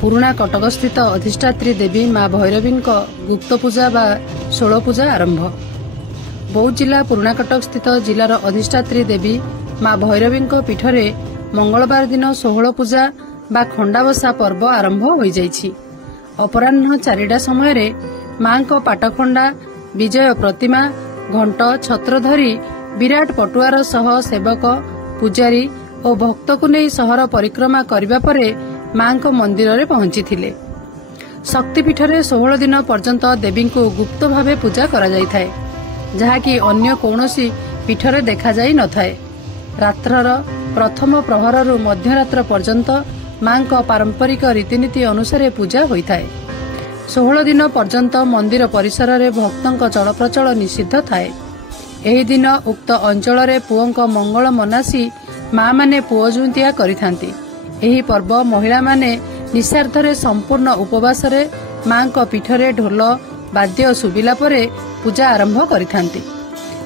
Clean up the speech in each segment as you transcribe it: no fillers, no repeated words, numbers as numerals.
पुराणा कटक स्थित अधिष्ठात्री देवी माँ भैरवी गुप्त पूजा बा 16 पूजा आरंभ। बौद्ध जिला पुराणा कटक स्थित जिलार अधिष्ठात्री देवी माँ भैरवी पीठरे मंगलवार दिन 16 पूजा बा खंडाबसा पर्व आरंभ हो जाइछि। अपराह्न 4टा समय माँ पाटखंडा विजय प्रतिमा घंट छत्र धरी विराट पटुआर सह सेवक पूजारी और भक्त को नहीं सहर परिक्रमा करने पर माँ मंदिर में पहुंची थिले। शक्तिपीठ में 16 दिन पर्यंत देवी को गुप्त भावे पूजा करा जाय थाए, जहाँकि अन्य कौनसी पीठरे देखा जाई न थाए। रात्रर प्रथम प्रहर रु मध्यरात्र पर्यंत माँ पारंपरिक रीतिनीति अनुसार पूजा होता है। 16 दिन पर्यंत मंदिर परिसर में भक्तों चलप्रचल निषिद्ध थाए। एही दिन उक्त अंचल में पुओं मंगल मनासी माँ माने पुओ जुंतिया करिथांती। एही पर्व महिला माने निस्वार्थरे संपूर्ण उपवास रे माँ पीठरे ढोल वाद्य शुभिला परे पूजा आरंभ करिथांती।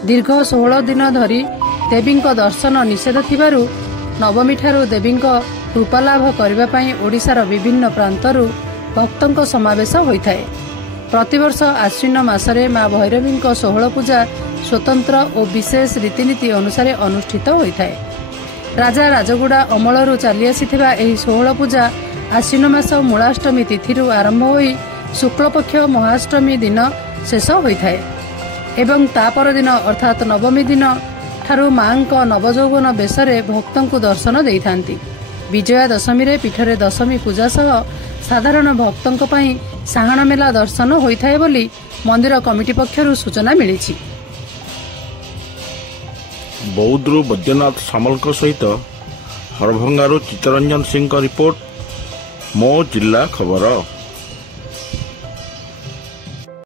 दीर्घ 16 दिन धरी देवी दर्शन निषेध थिबारु नवमी ठारू देवी कृपालाभ करबा पई ओडिशार विभिन्न प्रांतरू भक्तों समावेश होइथाए। प्रतिवर्ष आश्विन मासरे माँ भैरवी 16 पूजा स्वतंत्र और विशेष रीतिनीति अनुसार अनुष्ठित होइथाए। राजा राजगुड़ा अमलरू चली आसीथिबा एही 16 पूजा आश्विन मास मूलाष्टमी तिथिरु आरंभ होई शुक्लपक्ष महाअष्टमी दिन शेष होइथाए एवं तापर दिन अर्थात नवमी दिन ठारू माँ नवजौवन बेशरे भक्तों को दर्शन देइथांती। विजया दशमी रे पीठरे दशमी पूजा सह साधारण भक्तों पई साहाण मेला दर्शन होइथाए बोली मंदिर कमिटी पक्षरु सूचना मिलिछि। बौद्धरू बैद्यनाथ सामल सहित हरभंगारू चित्तरंजन सिंह रिपोर्ट, मो जिला खबर।